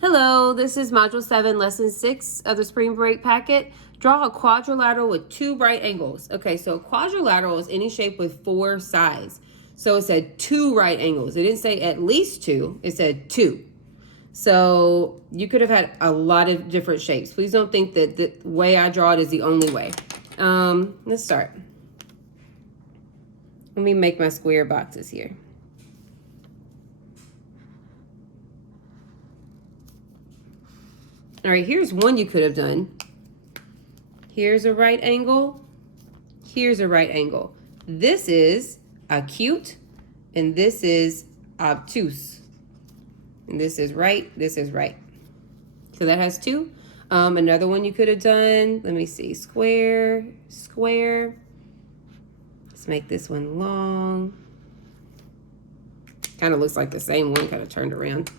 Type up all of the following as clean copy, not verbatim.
Hello, this is Module 7, Lesson 6 of the Spring Break packet. Draw a quadrilateral with 2 right angles. Okay, so a quadrilateral is any shape with 4 sides. So it said 2 right angles. It didn't say at least 2, it said 2. So you could have had a lot of different shapes. Please don't think that the way I draw it is the only way. Let's start. Let me make my square boxes here. All right, here's one you could have done. Here's a right angle. Here's a right angle. This is acute, and this is obtuse. And this is right, this is right. So that has 2. Another one you could have done, let me see, square, square. Let's make this one long. Kind of looks like the same one, kind of turned around.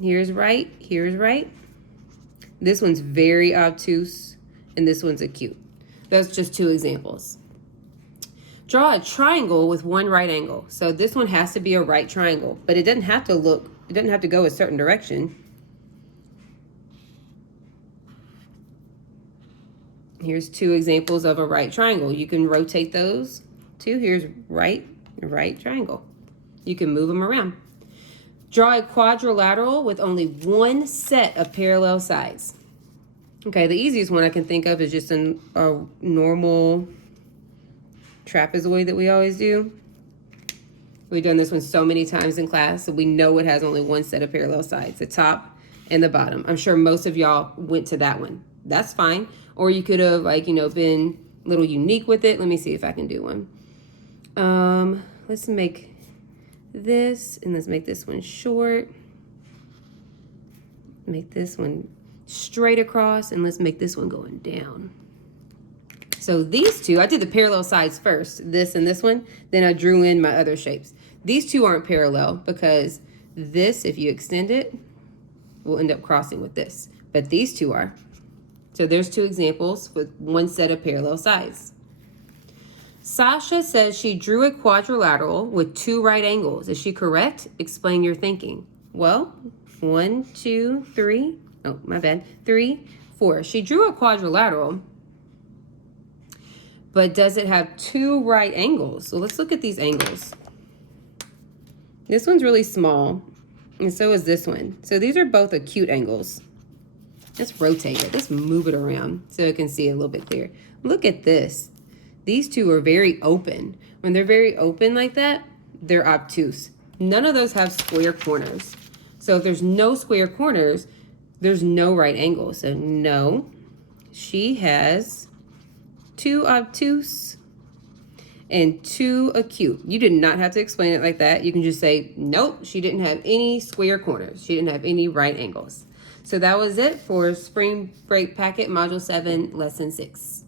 Here's right, here's right. This one's very obtuse, and this one's acute. That's just 2 examples. Draw a triangle with 1 right angle. So this one has to be a right triangle, but it doesn't have to go a certain direction. Here's 2 examples of a right triangle. You can rotate those 2. Here's right triangle. You can move them around. Draw a quadrilateral with only 1 set of parallel sides. Okay, the easiest one I can think of is just a normal trapezoid that we always do. We've done this one so many times in class, so we know it has only 1 set of parallel sides, the top and the bottom. I'm sure most of y'all went to that one. That's fine. Or you could have, been a little unique with it. Let me see if I can do one. Let's make this, and let's make this one short. Make this one straight across, and let's make this one going down. So these 2, I did the parallel sides first, this and this one, then I drew in my other shapes. These 2 aren't parallel because this, if you extend it, will end up crossing with this, but these 2 are. So there's 2 examples with 1 set of parallel sides. Sasha says she drew a quadrilateral with 2 right angles. Is she correct? Explain your thinking. Well, 1, 2, 3. Oh, my bad. 3, 4. She drew a quadrilateral, but does it have 2 right angles? So let's look at these angles. This one's really small, and so is this one. So these are both acute angles. Let's rotate it. Let's move it around so you can see it a little bit clearer. Look at this. These 2 are very open. When they're very open like that, they're obtuse. None of those have square corners. So if there's no square corners, there's no right angle. So no, she has 2 obtuse and 2 acute. You did not have to explain it like that. You can just say, nope, she didn't have any square corners. She didn't have any right angles. So that was it for Spring Break Packet Module 7, Lesson 6.